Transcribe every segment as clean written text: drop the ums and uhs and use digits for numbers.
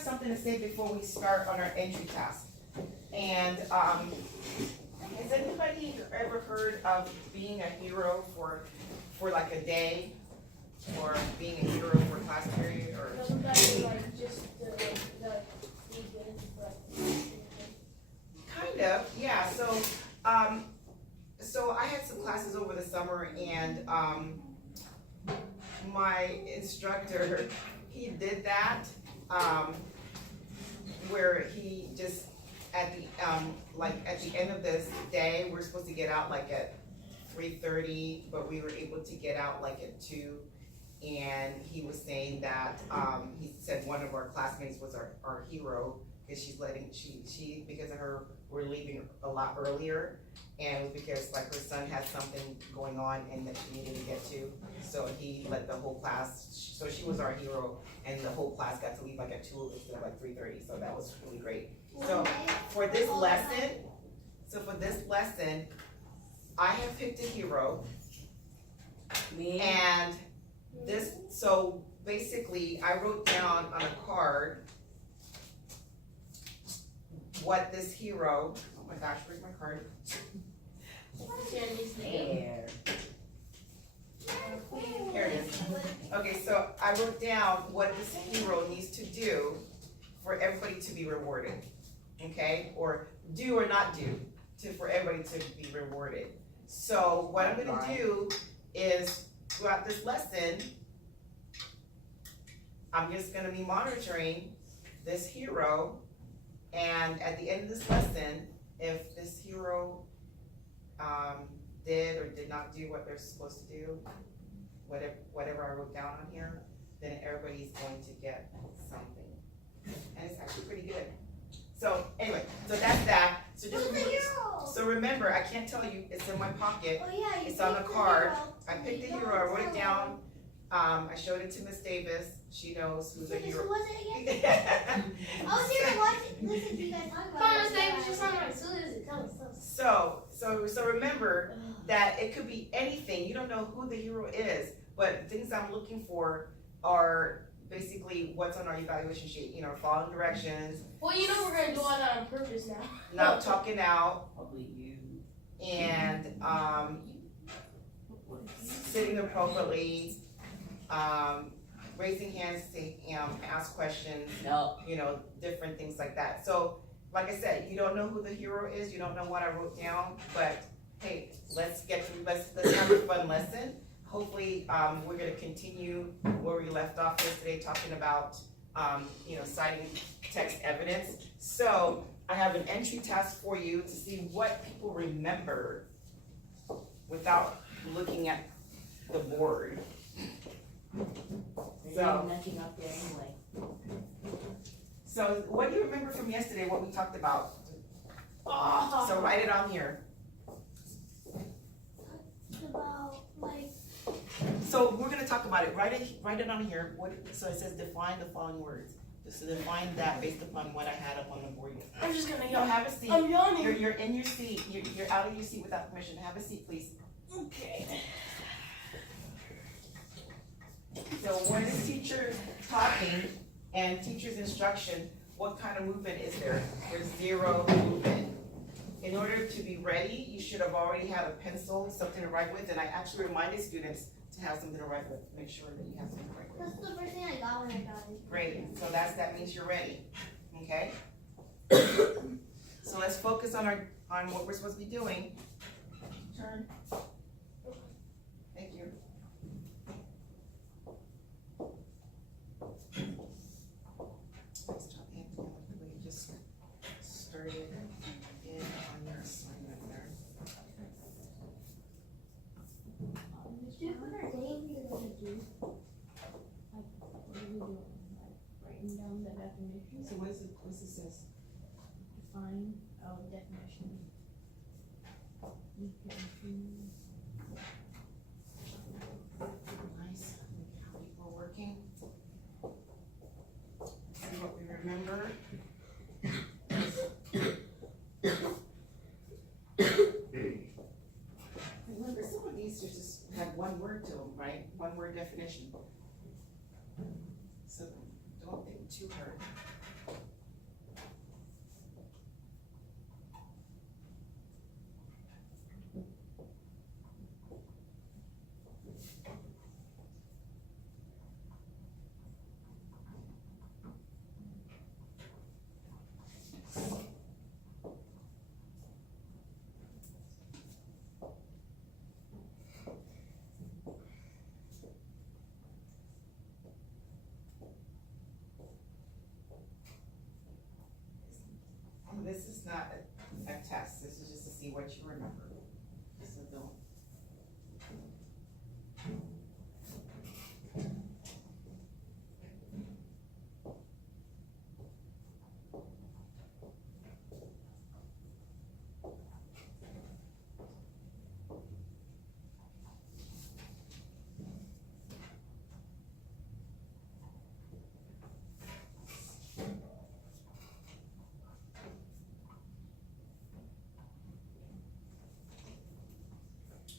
have something to say before we start on our entry task. And, has anybody ever heard of being a hero for like a day? Or being a hero for a class period, or? Somebody like just the be good, but. Kind of, yeah, so I had some classes over the summer, and, my instructor, he did that, where he just, at the, at the end of this day, we're supposed to get out like at 3:30, but we were able to get out like at 2. And he was saying that, he said one of our classmates was our hero, because she, because of her, we're leaving a lot earlier. And it was because like her son had something going on and that she needed to get to. So he let the whole class, so she was our hero, and the whole class got to leave like at 2 instead of like 3:30, so that was really great. So for this lesson, I have picked a hero. Me? And so basically, I wrote down on a card what this hero, oh my gosh, where's my card? There. Here it is. Okay, so I wrote down what this hero needs to do for everybody to be rewarded, okay? Or do or not do, for everybody to be rewarded. So what I'm gonna do is, throughout this lesson, I'm just gonna be monitoring this hero, and at the end of this lesson, if this hero did or did not do what they're supposed to do, whatever I wrote down on here, then everybody's going to get something. And it's actually pretty good. So anyway, so that's that. So just so remember, I can't tell you, it's in my pocket. Oh yeah, It's on a card. I picked a hero, I wrote it down. I showed it to Miss Davis. She knows who's a hero. Who was it again? I was here to watch it. Listen to you guys talk about it. So remember that it could be anything. You don't know who the hero is, but things I'm looking for are basically what's on our evaluation sheet. You know, following directions. Well, you know we're gonna do all that on purpose now. Not talking out, Probably you. and sitting appropriately, raising hands to ask questions. No. You know, different things like that. So, like I said, you don't know who the hero is, you don't know what I wrote down, but hey, let's have a fun lesson. Hopefully, we're gonna continue where we left off yesterday, talking about, you know, citing text evidence. So, I have an entry task for you to see what people remember without looking at the board. There's So- nothing up there anyway. So, what do you remember from yesterday, what we talked about? Oh. So write it on here. About like. So we're gonna talk about it. Write it on here. So it says define the following words. Just to define that based upon what I had up on the board. I'm just gonna So yawn. have a seat. I'm yawning. You're in your seat. You're out of your seat without permission. Have a seat, please. Okay. So when is teacher talking and teacher's instruction, what kind of movement is there? There's zero movement. In order to be ready, you should have already had a pencil, something to write with, and I actually reminded students to have something to write with. Make sure that you have something to write with. That's the first thing I got when I got it. Great, so that means you're ready, okay? So let's focus on what we're supposed to be doing. Turn. Thank you. Nice job, Anthony, I like the way you just started in on your assignment there. Should we put our name here that we do? Like, what are we doing? Like, writing down the definition? So what's this says? Define, definition. Nice, look at how people are working. See what we remember. Remember, some of these just have one word to them, right? One word definition. So don't think too hard. not a test, this is just to see what you remember. So don't.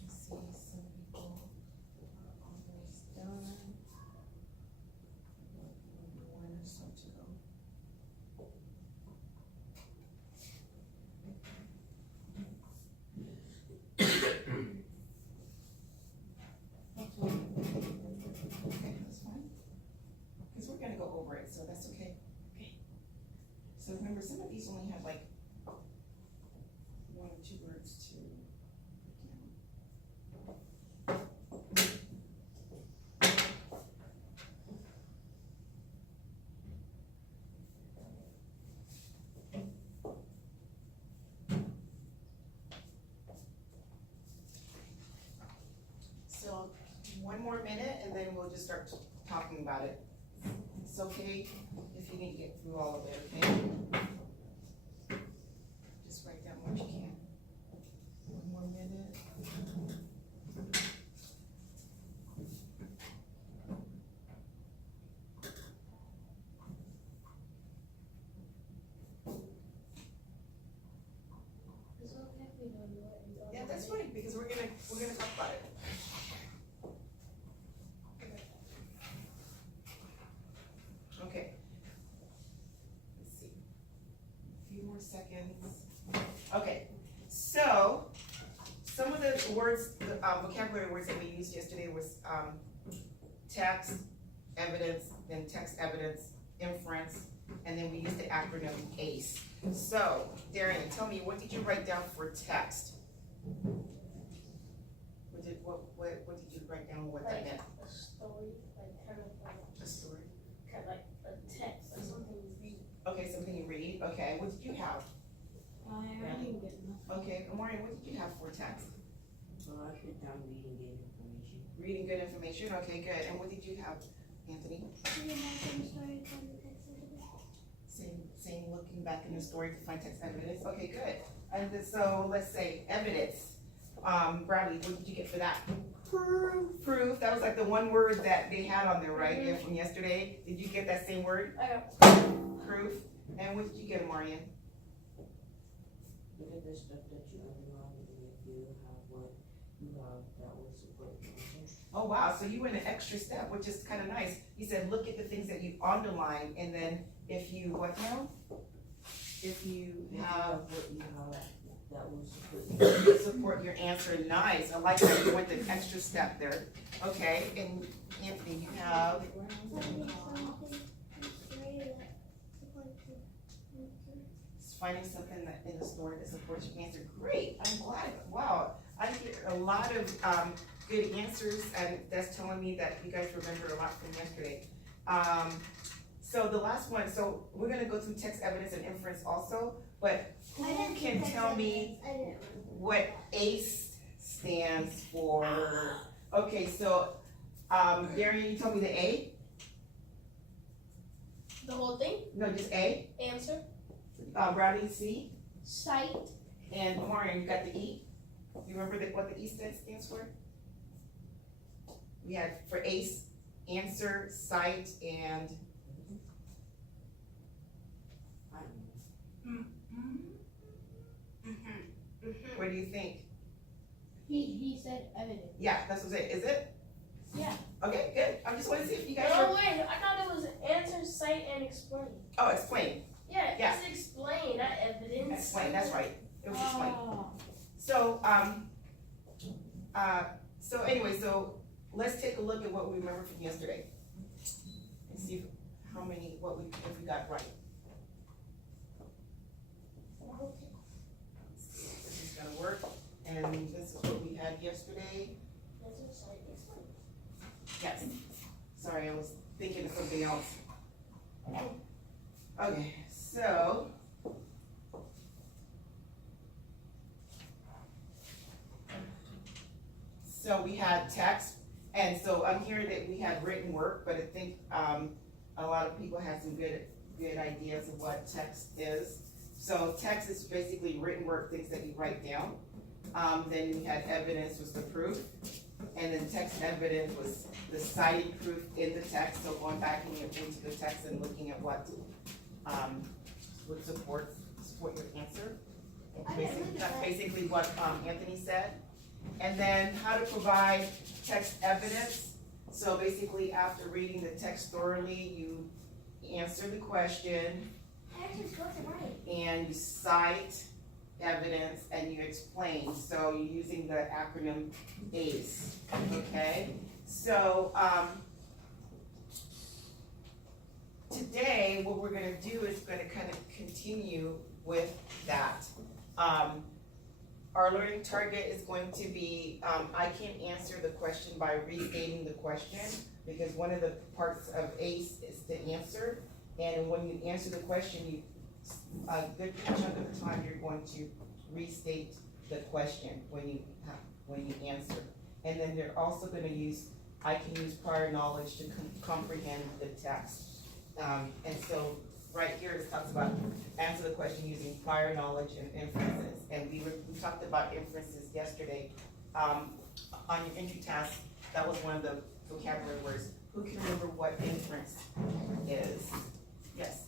See, some people are almost done. One or so to go. Okay, that's fine. Because we're gonna go over it, so that's okay. Okay. So remember, some of these only have like one or two words to begin. So, one more minute and then we'll just start talking about it. It's okay if you didn't get through all of it, okay? Just write down what you can. One more minute. It's okay if we don't do it. Yeah, that's right, because we're gonna talk about it. Okay. Let's see. A few more seconds. Okay, so some of the words, the vocabulary words that we used yesterday was text, evidence, then text evidence, inference, and then we used the acronym ACE. So, Darian, tell me, what did you write down for text? What did you write down, what that meant? A story, like kind of like A story. kind of like a text, like something you read. Okay, something you read, okay, what did you have? I didn't get enough. Okay, Amari, what did you have for text? So I put down reading good information. Reading good information, okay, good, and what did you have, Anthony? Same looking back in the story to find text evidence, okay, good. And then, so, let's say, evidence, Bradley, what did you get for that? Proof, that was like the one word that they had on there, right, yeah, from yesterday, did you get that same word? I got Proof, and what did you get, Amarian? Look at the stuff that you underlined, and if you have what you have that will support your answer. Oh, wow, so you went an extra step, which is kinda nice. You said, look at the things that you underline, and then if you, what now? If you If you have, what you have that will support your support your answer, nice, I like that, you went the extra step there. Okay, and Anthony, you have, finding something that in the story that supports your answer, great, I'm glad, wow. I get a lot of, good answers, and that's telling me that you guys remembered a lot from yesterday. So the last one, so we're gonna go through text evidence and inference also, but who can tell me what ACE stands for? Okay, so, Darian, you told me the A? the whole thing. No, just A? Answer, Bradley, C? site, And Omarion, you got the E? You remember what the E stands for? We had for ACE, answer, cite, and what do you think? he said evidence. Yeah, that's what I'm saying, is it? Yeah. Okay, good, I just wanna see if you guys No, were, wait, I thought it was answer, cite, and explain. oh, explain, Yeah, Yeah. it's explain, not evidence. explain, that's right, it was explain. Oh. So anyway, so let's take a look at what we remember from yesterday. And see if we got right. This is gonna work, and this is what we had yesterday. Answer, cite, explain. Yes, sorry, I was thinking of something else. Okay, so, So we had text, and so I'm hearing that we had written work, but I think, a lot of people had some good ideas of what text is. So text is basically written work, things that you write down. Then we had evidence was the proof, and then text and evidence was the cited proof in the text, so going back into the text and looking at what would support your answer. That's basically what, Anthony said. And then how to provide text evidence. So basically, after reading the text thoroughly, you answer the question and you cite evidence and you explain. So you're using the acronym ACE, okay? So, today, what we're gonna do is gonna kind of continue with that. Our learning target is going to be, I can't answer the question by restating the question, because one of the parts of ACE is to answer, and when you answer the question, a good chunk of the time, you're going to restate the question when you answer. And then they're also gonna use, I can use prior knowledge to comprehend the text. And so, right here, it talks about answer the question using prior knowledge and inferences. And we talked about inferences yesterday. On your entry task, that was one of the vocabulary words. Who can remember what inference is? Yes?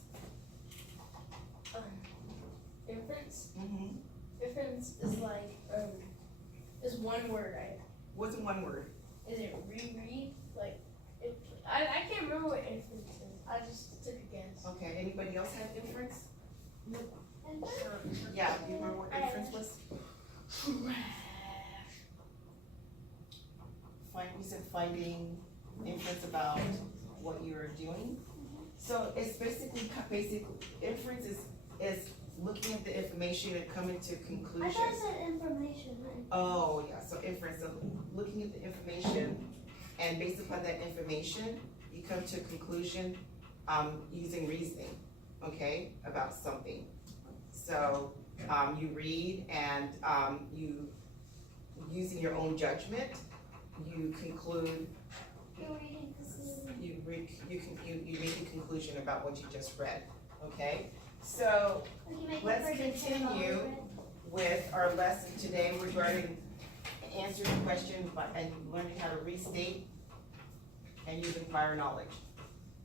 Inference? Mm-hmm. Inference is like, is one word, right? What's in one word? Is it reread? Like, I can't remember what inference is. I just took a guess. Okay, anybody else have inference? Nope. Yeah, do you remember what inference was? You said finding inference about what you're doing. So it's basically, inference is looking at the information and coming to conclusions. I thought it said information. Oh, yeah, so inference, so looking at the information, and based upon that information, you come to a conclusion, using reasoning, okay, about something. So, you read and, you, using your own judgment, you conclude, you make a conclusion about what you just read, okay? So, let's continue with our lesson today regarding answering the question and learning how to restate and using prior knowledge.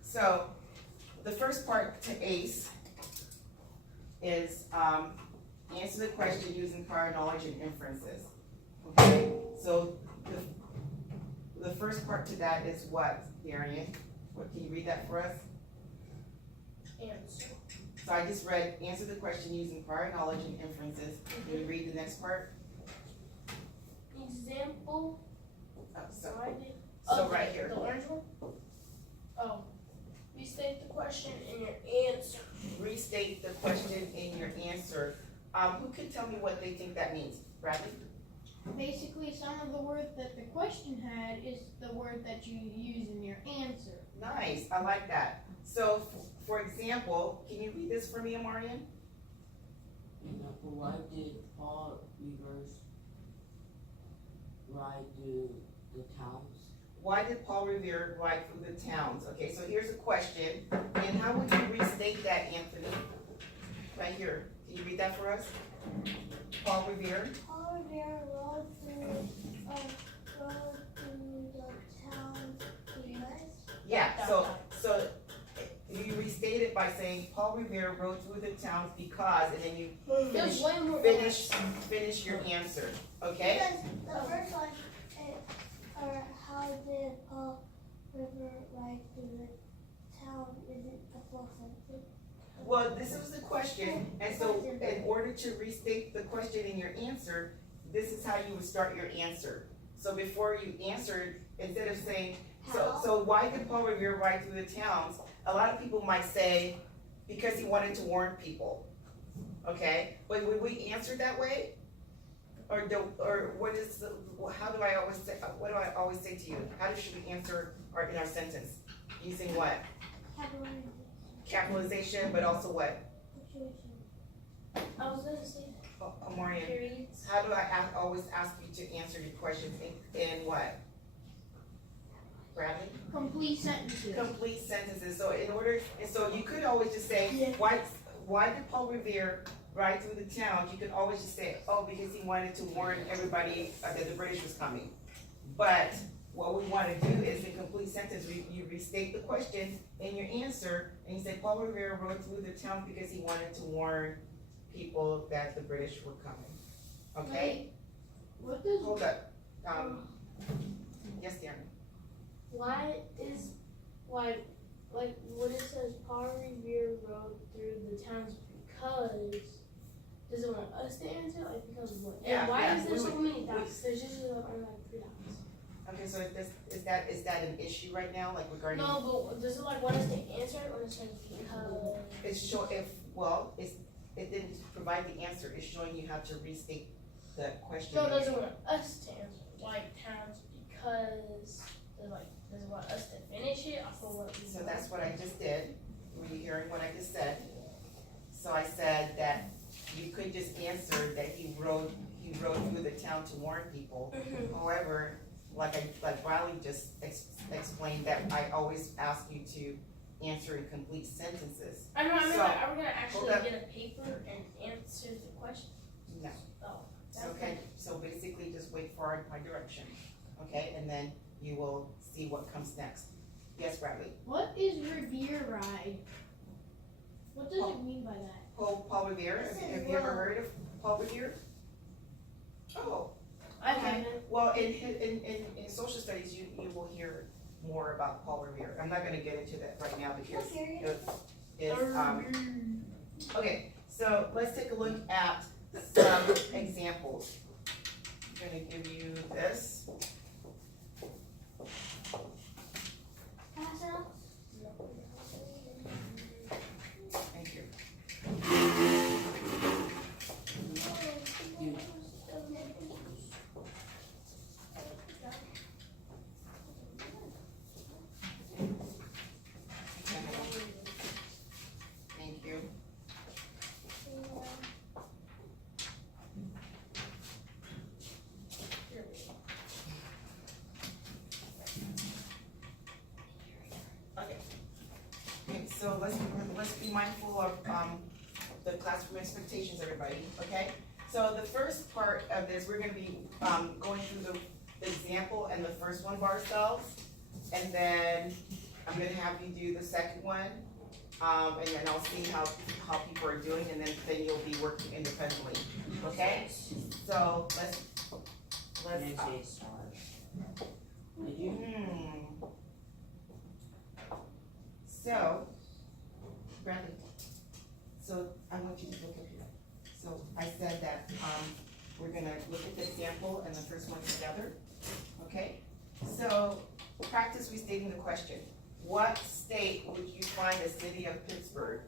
So, the first part to ACE is answer the question using prior knowledge and inferences. Okay, so the first part to that is what, Darian? What, can you read that for us? Answer. So I just read, answer the question using prior knowledge and inferences. Can you read the next part? Example. So right here. The orange one? Oh. Restate the question in your answer. Restate the question in your answer. Who can tell me what they think that means? Bradley? Basically, some of the words that the question had is the word that you use in your answer. Nice, I like that. So, for example, can you read this for me, Amarian? Example, why did Paul ride through the towns? Why did Paul Revere ride through the towns? Okay, so here's a question, and how would you restate that, Anthony? Right here, can you read that for us? Paul Revere? Paul Revere rode through the town because Yeah, so you restate it by saying Paul Revere rode through the towns because, and then you There's way more. finish your answer, okay? because the first one or how did Paul River ride through the town isn't a full sentence. Well, this was the question, and so in order to restate the question in your answer, this is how you would start your answer. So before you answered, instead of saying, so why did Paul Revere ride through the towns? A lot of people might say, because he wanted to warn people, okay? But would we answer that way? Or what is, how do I always say, what do I always say to you? How should we answer in our sentence? Using what? Capitalization, but also what? Punctuation. I was gonna say Amorian, Periods. how do I always ask you to answer your questions in what? Bradley? Complete sentences. Complete sentences, so in order, and so you could always just say, Yeah. why did Paul Revere ride through the town? You could always just say, oh, because he wanted to warn everybody that the British was coming. But what we wanna do is in complete sentence, you restate the question in your answer, and you say, Paul Revere rode through the town because he wanted to warn people that the British were coming, okay? What does Hold up, yes, Darren? Like when it says Paul Revere rode through the towns because does it want us to answer like because of what? Yeah, And why yeah, is there we so would- many dots? There's usually like only like 3 dots. Okay, so is that an issue right now, like regarding? No, but does it like want us to answer it when it says because? It's it didn't provide the answer, it's showing you how to restate the question. No, it doesn't want us to answer like towns because does it want us to finish it? I feel what So that's what I just did, were you hearing what I just said? So I said that you could just answer that he rode through the town to warn people. However, like Riley just explained, that I always ask you to answer in complete sentences. I know. I mean, So, like, are we gonna actually hold up. get a paper and answer the question? No. Oh, that's Okay, so basically just wait for my direction, okay, and then you will see what comes next. Yes, Bradley? what is Revere ride? What does it mean by that? Paul Revere, have you ever heard of Paul Revere? Oh, I okay. haven't. Well, in social studies, you will hear more about Paul Revere. I'm not gonna get into that right now because okay, so let's take a look at some examples. I'm gonna give you this. Pass it out. Thank you. Thank you. Okay, so let's be mindful of, the classroom expectations, everybody, okay? So the first part of this, we're gonna be, going through the example and the first one by ourselves. And then I'm gonna have you do the second one, and then I'll see how people are doing, and then you'll be working independently, okay? So let's, Wednesday start. Did you? So, Bradley, so I want you to look at here. So I said that, we're gonna look at the example and the first one together, okay? So, practice restating the question. What state would you find the city of Pittsburgh?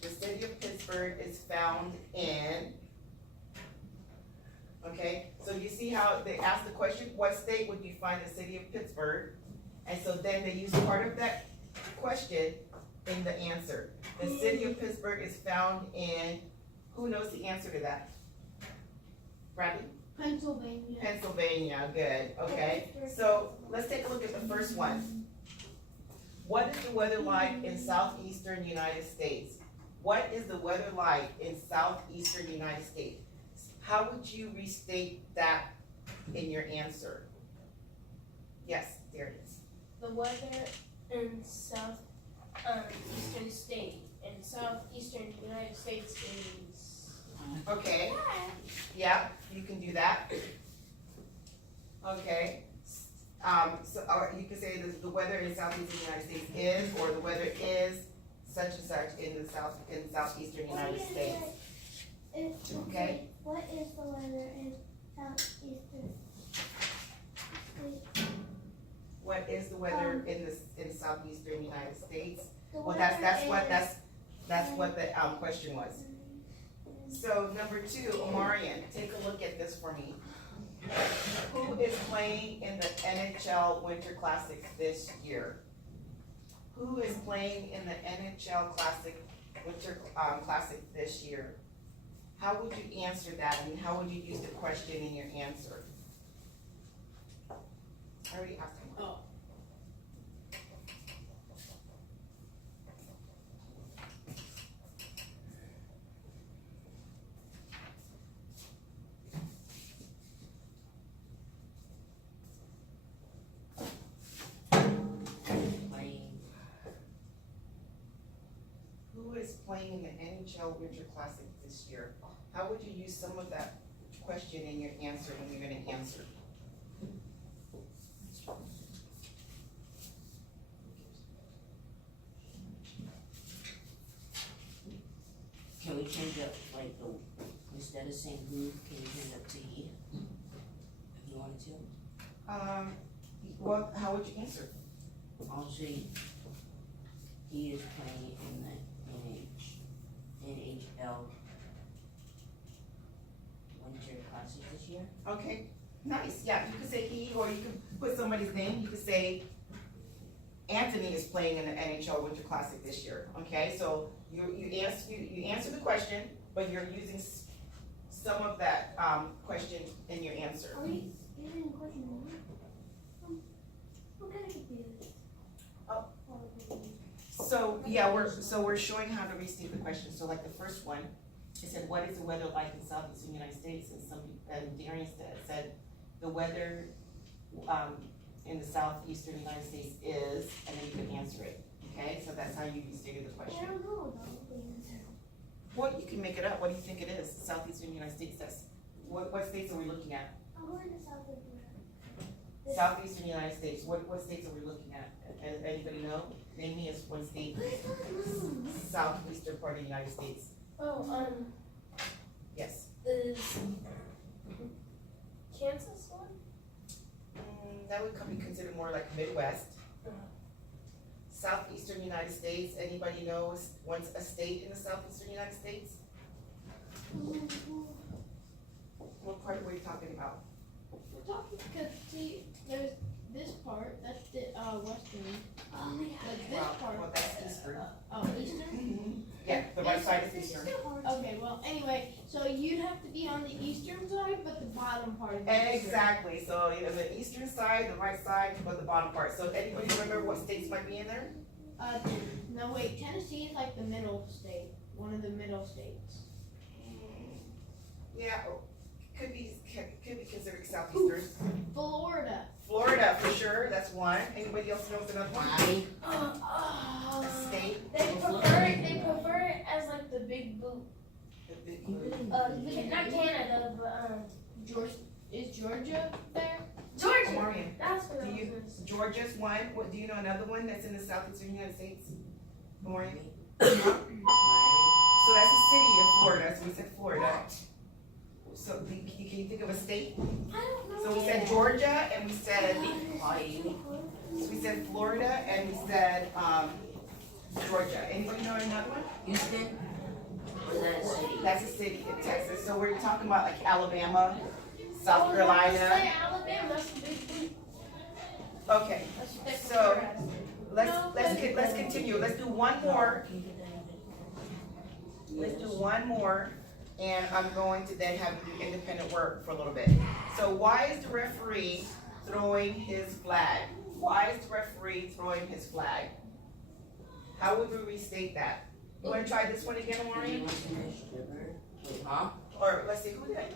The city of Pittsburgh is found in, okay? So you see how they ask the question, what state would you find the city of Pittsburgh? And so then they use part of that question in the answer. The city of Pittsburgh is found in, who knows the answer to that? Bradley? Pennsylvania. Pennsylvania, good, okay. So let's take a look at the first one. What is the weather like in southeastern United States? What is the weather like in southeastern United States? How would you restate that in your answer? Yes, there it is. The weather in southeastern United States is Okay, yeah, you can do that. Okay, or you can say the weather in southeastern United States is, or the weather is such and such in southeastern United States. Okay. What is the weather in southeastern? What is the weather in southeastern United States? The Well, weather that's what the question was. So number 2, Omarion, take a look at this for me. Who is playing in the NHL Winter Classic this year? Who is playing in the NHL Classic Winter Classic this year? how would you answer that? I mean, how would you use the question in your answer? I already asked him. Oh. Playing. Who is playing in the NHL Winter Classic this year? How would you use some of that question in your answer when you're gonna answer? Can we change up, like, the, instead of saying who, can you change up to he? If you wanted to? Well, how would you answer? I'll say he is playing in the NHL Winter Classic this year. Okay, nice, yeah, you could say he, or you could put somebody's name, you could say Anthony is playing in the NHL Winter Classic this year, okay? So you answer the question, but you're using some of that, question in your answer. Are we using question one? I'm kinda confused. Oh. So, yeah, we're showing how to restate the question, so like the first one, it said, what is the weather like in southeastern United States, and Darian said, the weather, in the southeastern United States is, and then you can answer it, okay, so that's how you restated the I question. don't know though, the answer. Well, you can make it up, what do you think it is, southeastern United States, that's, what states are we looking at? I'm going to South Africa. Southeastern United States, what states are we looking at, anybody know? Name me as one state, southeastern part of the United States, Oh, yes. is Kansas one? That would be considered more like Midwest. Southeastern United States, anybody knows what's a state in the southeastern United States? What part were you talking about? We're talking, cause see, there's this part, that's the, western, Oh, yeah. like this part. Well, that's Eastern. Oh, eastern? Yeah, the right side is It's Eastern. still hard. Okay, well, anyway, so you'd have to be on the eastern side, but the bottom part of the eastern. Exactly, so you know, the eastern side, the right side, but the bottom part. So anybody remember what states might be in there? No, wait, Tennessee is like the middle state, one of the middle states. Yeah, could be considered southeastern. Florida. Florida for sure, that's one. Anybody else knows another one? Why? A state? They prefer it as like the big boot. Not Canada, but Is Georgia there? Georgia. Maureen, That's what I Do was you- gonna say. Georgia's one. What, do you know another one that's in the southeastern United States? Maureen? Miami. So that's a city in Florida, so we said Florida. So can you think of a state? I don't know. So we said Georgia and we said, Hawaii. so we said Florida and we said, Georgia. Anybody know another one? Houston? Or is that a city? That's a city in Texas. So we're talking about like Alabama, South I was Carolina. gonna say Alabama, that's the big boot. Okay, That's what they So- prefer as. let's continue. Let's do one more. Can you get that in Let's do one more, and I'm going to then have you do independent work for a little bit. So why is the referee throwing his flag? Why is the referee throwing his flag? How would we restate that? You wanna try this one again, Do you Maureen? want to be a stripper? Wait, huh? Or let's see, who did it?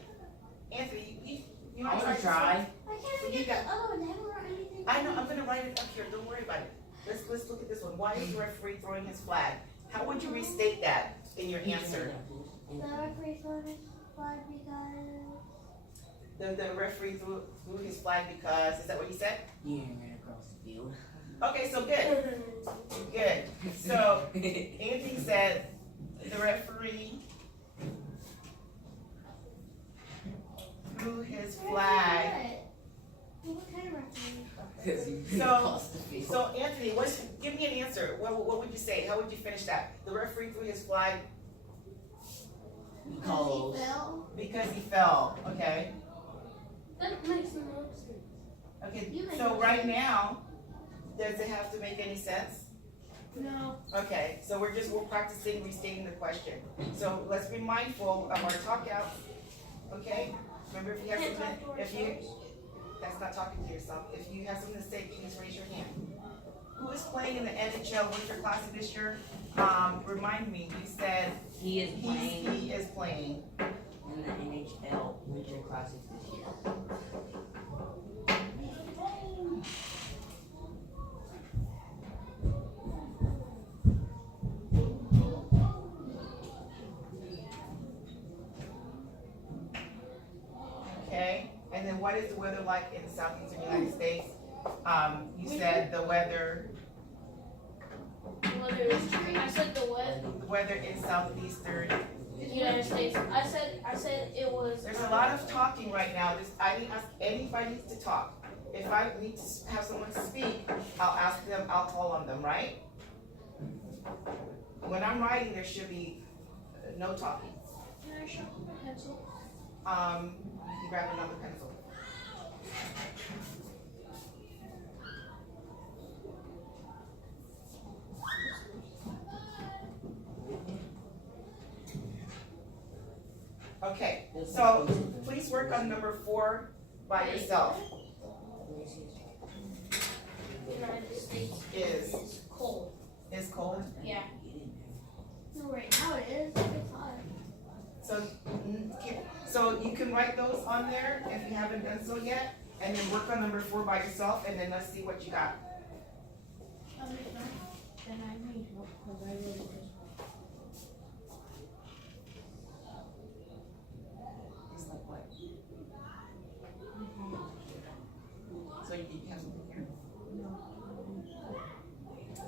Anthony, you I wanna try wanna this try. I can't So you forget got- the other one. They haven't wrote anything. one? I know, I'm gonna write it up here, don't worry about it. Let's look at this one. Why is the referee throwing his flag? How would you restate that in your answer? The referee threw his flag because. The referee threw his flag because, is that what he said? Yeah, right across the field. Okay, so good, good. So Anthony said the referee threw his flag. What kind of referee? Because you So- across the field. So Anthony, give me an answer. What would you say? How would you finish that? The referee threw his flag Because. because he fell, okay? That makes no sense. Okay, You make so it right sense. now, does it have to make any sense? No. Okay, so we're practicing restating the question. So let's be mindful of our talk outs, okay? Remember if you have Can't something, talk to if you, ourselves. that's not talking to yourself. If you have something to say, please raise your hand. Who is playing in the NHL Winter Classic this year? Remind me, you said He is playing he is playing. in the NHL Winter Classic this year. Okay, and then what is the weather like in the southeastern United States? You said the weather, Whether it's true, I said the weather in southeastern. United States. I said it was. There's a lot of talking right now. Anybody needs to talk. If I need to have someone speak, I'll ask them, I'll call on them, right? When I'm writing, there should be no talking. Can I sharpen my pencil? You can grab another pencil. Okay, so please work on number 4 by yourself. United States Is cold. cold. Yeah. No, right now it is. It's hot. So you can write those on there if you haven't done so yet, and then work on number 4 by yourself, and then let's see what you got. Then I need help, cause I really just. It's like what? So you have something here?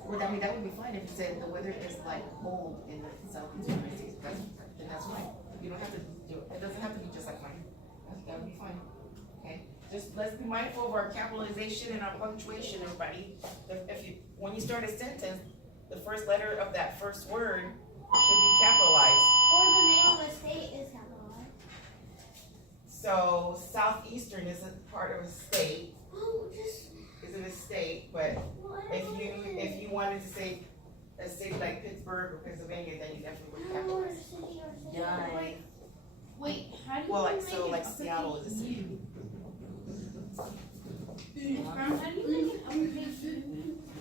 Well, I mean, that would be fine if you said the weather is like cold in the southeast United States, then that's fine. You don't have to do it, it doesn't have to be just like mine, that would be fine, okay? Just let's be mindful of our capitalization and our punctuation, everybody. When you start a sentence, the first letter of that first word should be capitalized. Or the name of a state is capitalized. So southeastern isn't part of a state, Oh, just. isn't a state, but Well, I don't know. if you wanted to say a city like Pittsburgh or Pennsylvania, then you definitely would I don't know capitalize. what city or state. Done. Wait, how do you Well, like, make so, an like, Seattle is a uppercase city. U? How do you make an uppercase U?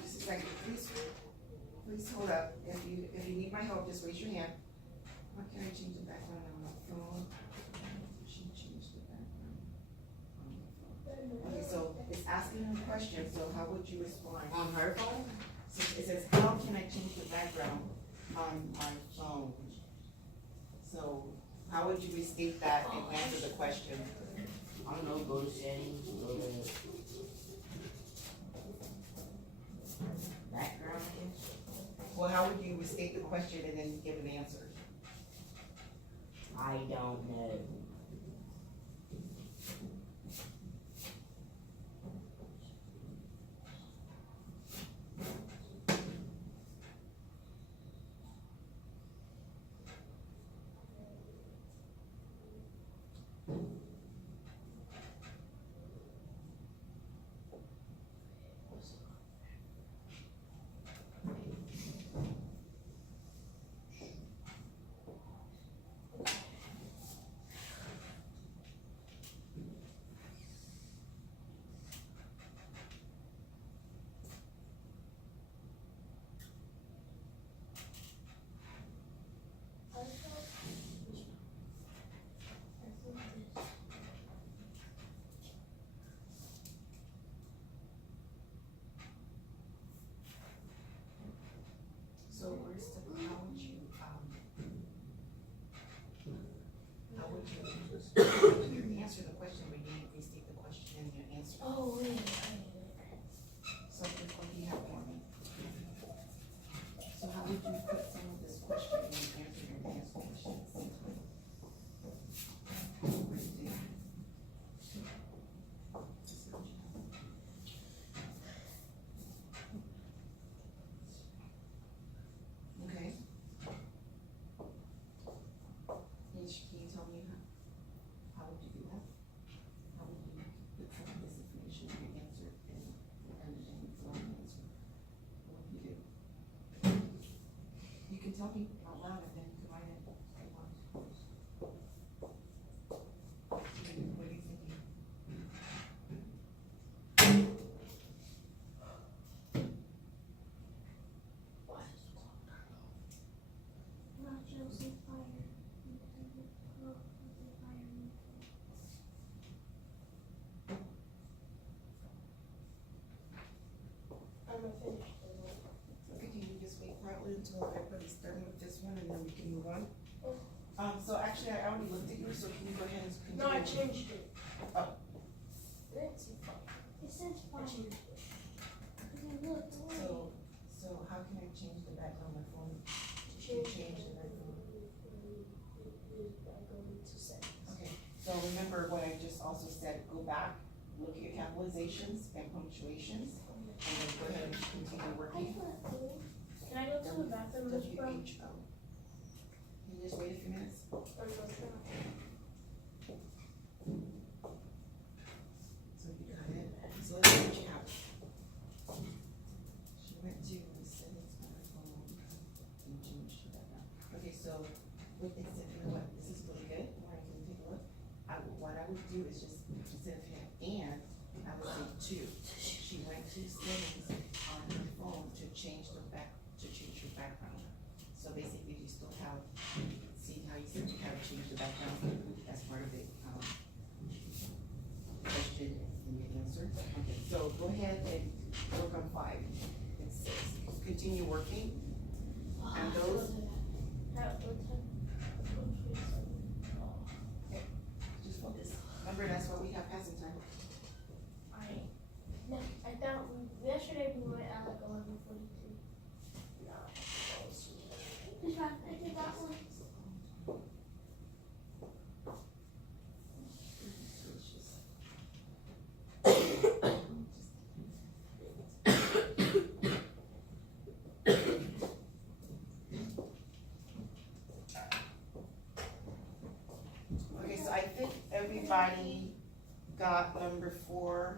Just a second, please hold up. If you need my help, just raise your hand. How can I change the background on my phone? She changed the background on my phone. Okay, so it's asking a question, so how would you respond? On her phone? So it says, how can I change the background on my phone? So how would you restate that and answer the question? I don't know, go to settings, go to background, I guess. Well, how would you restate the question and then give an answer? I don't know. actually, I already looked at yours, so can you go ahead and continue? No, I changed it. Oh. I didn't see five. It says I five. changed it. Look, So how can I change the background on my phone? Change the background. I go into settings. Okay, so remember what I just also said, go back, look at your capitalizations and punctuations, and then go ahead and continue working. Can I go to the bathroom, Miss Brown? WHO. Can you just wait a few minutes? Or go to- So you got it, so let's see what you have. She went to the settings on her phone and changed that now. Okay, so with it said, you know what, this is really good, why don't you take a look? What I would do is just, instead of saying and, I would say two. She went to settings on her phone to change her background. So basically you still have, see how you said you have to change the background, that's part of the, question and the answer. Okay, so go ahead and work on 5 and 6. Continue working. And those, At what time? just focus. Remember, that's why we have passing time. I thought yesterday we went at like 11:42. No. Just right, I did that one. Okay, so I think everybody got number 4